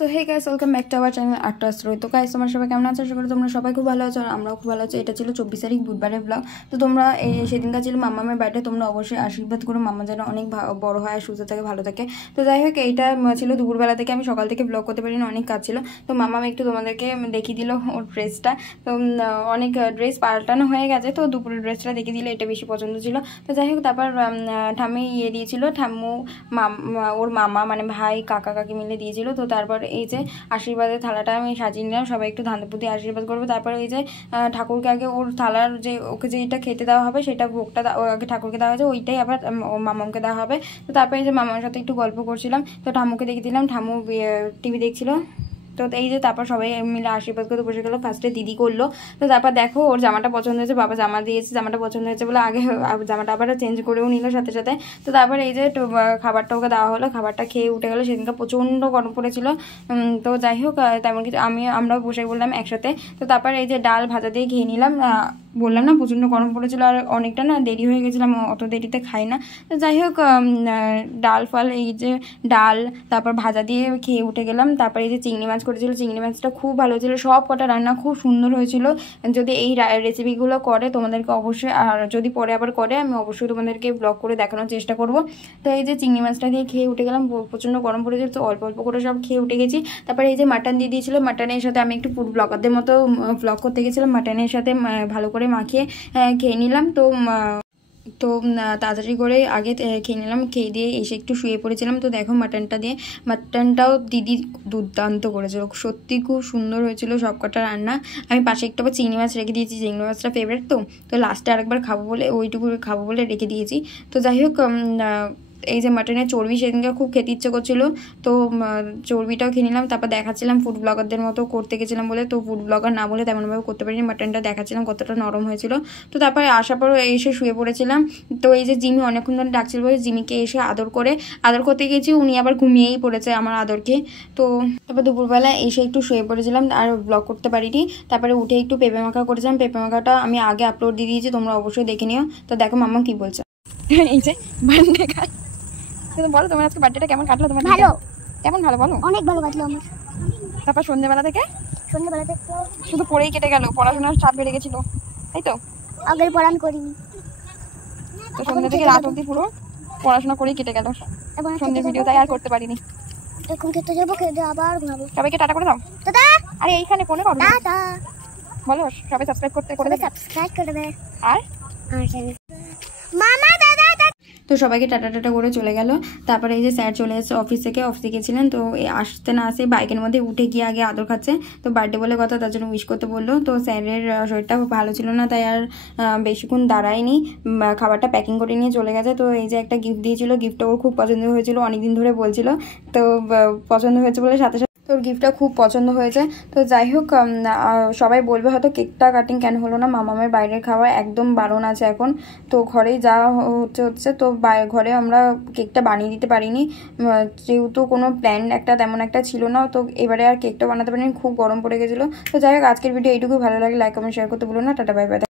So hey guys, welcome back to our channel আটটা story. তো guys, তোমরা সবাই কেমন আছো? আশা করি তোমরা সবাই খুব ভালো আছো আর আমরাও খুব ভালো আছি। এটা ছিল 24 তারিখ বুধবারের ব্লগ। তো তোমরা সেদিনকার ছিল মামামের বার্থডে। তোমরা অবশ্যই আশীর্বাদ করো মামা যেন অনেক বড় হয়, সুস্থ থাকে, ভালো থাকে। তো যাই হোক, এইটা ছিল দুপুরবেলা থেকে। আমি সকাল থেকে ব্লগ করতে পারিনি, অনেক কাজ ছিল। তো মামাম একটু তোমাদেরকে দেখিয়ে দিল ওর ড্রেসটা। তো অনেক ড্রেস পাল্টানো হয়ে গেছে, তো দুপুরের ড্রেসটা দেখিয়ে দিলে, এটা বেশি পছন্দ ছিল। তো যাই হোক, তারপর ঠাম্মি দিয়েছিল, ঠাম্মু ওর মামা মানে ভাই কাকা কাকি মিলে দিয়েছিল। তো তারপর এই যে আশীর্বাদের থালাটা আমি সাজিয়ে নিলাম, সবাই একটু ধানপুতি আশীর্বাদ করবো। তারপরে এই যে ঠাকুরকে আগে ওর থালার যে ওকে যেটা খেতে দেওয়া হবে সেটা ভোগটা আগে ঠাকুরকে দেওয়া হয়েছে, ওইটাই আবার মামাকে দেওয়া হবে। তো তারপরে এই যে মামার সাথে একটু গল্প করছিলাম, তো ঠাম্মুকে দেখে দিলাম, ঠাম্মু টিভি দেখছিল। তো এই যে তারপর সবাই মিলে আশীর্বাদ করতে বসে গেলো। ফার্স্টে দিদি করলো। তো তারপর দেখো ওর জামাটা পছন্দ হয়েছে, বাবা জামা দিয়েছে, জামাটা পছন্দ হয়েছে বলে আগে জামাটা আবার চেঞ্জ করেও নিল সাথে সাথে। তো তারপর এই যে খাবারটা ওকে দেওয়া হলো, খাবারটা খেয়ে উঠে গেলো। সেদিনকে প্রচণ্ড গরম পড়েছিল। তো যাই হোক, তেমন কিছু আমরাও বসে বললাম একসাথে। তো তারপর এই যে ডাল ভাজা দিয়ে খেয়ে নিলাম। বললাম না প্রচণ্ড গরম পড়েছিল আর অনেকটা না দেরি হয়ে গেছিলাম, অত দেরিতে খাই না। তো যাই হোক, ডাল ফাল এই যে ডাল তারপর ভাজা দিয়ে খেয়ে উঠে গেলাম। তারপর এই যে চিংড়ি মাছ করেছিল, চিংড়ি মাছটা খুব ভালো ছিল, সব কটা রান্না খুব সুন্দর হয়েছিল। যদি এই রেসিপিগুলো করে তোমাদেরকে অবশ্যই, আর যদি পরে আবার করে আমি অবশ্যই তোমাদেরকে ব্লগ করে দেখানোর চেষ্টা করব। তো এই যে চিংড়ি মাছটা দিয়ে খেয়ে উঠে গেলাম, প্রচণ্ড গরম পড়েছিল, তো অল্প অল্প করে সব খেয়ে উঠে গেছি। তারপরে এই যে মাটন দিয়ে দিয়েছিল, মাটনের সাথে আমি একটু ফুড ব্লগারদের মতো ব্লগ করতে গেছিলাম, মাটনের সাথে ভালো করে মাখিয়ে খেয়ে নিলাম। তো তাড়াতাড়ি করে আগে খেয়ে নিলাম, খেয়ে দিয়ে এসে একটু শুয়ে পড়েছিলাম। তো দেখো মাটনটাও দিদি দুর্দান্ত করেছিল, সত্যি খুব সুন্দর হয়েছিল সব কটা রান্না। আমি পাশে একটু আবার চিংড়ি মাছ রেখে দিয়েছি, চিংড়ি মাছটা ফেভারিট। তো লাস্টে আরেকবার খাবো বলে ওইটুকু খাবো বলে রেখে দিয়েছি। তো যাই হোক, এই যে মাটনের চর্বি সেদিনকে খুব খেতে ইচ্ছে করছিল, তো চর্বিটাও খেয়ে নিলাম। তারপর দেখাচ্ছিলাম ফুড ব্লগারদের মতো করতে গেছিলাম বলে, তো ফুড ব্লগার না বলে তেমনভাবে করতে পারিনি। মাটনটা দেখাচ্ছিলাম কতটা নরম হয়েছিল। তো তারপরে আসার পর এসে শুয়ে পড়েছিলাম। তো এই যে জিমি অনেকক্ষণ ধরে ডাকছিল বলে জিমিকে এসে আদর করতে গেছি, উনি আবার ঘুমিয়েই পড়েছে আমার আদরকে। তো তারপর দুপুরবেলা এসে একটু শুয়ে পড়েছিলাম আর ব্লগ করতে পারিনি। তারপরে উঠে একটু পেঁপে মাখা করেছিলাম, পেঁপে মাখাটা আমি আগে আপলোড দিয়ে দিয়েছি, তোমরা অবশ্যই দেখে নিও। তো দেখো মাম্মা কি বলছে। এই যে বলো তোমার আজকে বার্থডেটা কেমন কাটলো? তোমার ভালো। কেমন? ভালো বলো। অনেক ভালো কাটলো আমার। তারপর সন্ধ্যেবেলা থেকে শুধু পড়েই কেটে গেল, পড়াশোনার চাপ বেড়ে গেছিল, তাই তো? আগের পড়ান করিনি, তো সন্ধ্যা থেকে রাত অবধি পুরো পড়াশোনা করেই কেটে গেল। সন্ধ্যে ভিডিও তাই আর করতে পারিনি। এখন খেতে যাবো, খেতে আবার ঘুমাবো। সবাইকে টাটা করে দাও। টাটা। আরে এইখানে ফোনে করো টাটা। বলো সবাই সাবস্ক্রাইব করে দেবে, সাবস্ক্রাইব করে দেবে। আর মামা দাদা। তো সবাইকে টাটা টাটা করে চলে গেল। তারপরে এই যে স্যার চলে এসেছে অফিসে গেছিলেন। তো আসতে না আসে বাইকের মধ্যে উঠে গিয়ে আগে আদর খাচ্ছে। তো বার্থডে বলে কথা, তার জন্য উইশ করতে বললো। তো স্যারের শরীরটা ভালো ছিল না, তাই আর বেশিক্ষণ দাঁড়ায়নি, খাবারটা প্যাকিং করে নিয়ে চলে গেছে। তো এই যে একটা গিফট দিয়েছিল, গিফটটা ওর খুব পছন্দ হয়েছিল, অনেকদিন ধরে বলছিল। তো পছন্দ হয়েছে বলে সাথে তোর গিফটটা খুব পছন্দ হয়েছে। তো যাই হোক, সবাই বলবে হয়তো কেকটা কাটিং কেন হলো না, মামামের বাইরের খাওয়া একদম বারণ আছে এখন। তো ঘরেই যা হচ্ছে তো ঘরে আমরা কেকটা বানিয়ে দিতে পারিনি, যেহেতু কোনো প্ল্যান তেমন একটা ছিল না। তো এবারে আর কেকটা বানাতে পারিনি, খুব গরম পড়ে গেছিলো। তো যাই হোক, আজকের ভিডিও এইটুকু। ভালো লাগে লাইক কমেন্ট শেয়ার করতে ভুলো না। Tata bye bye.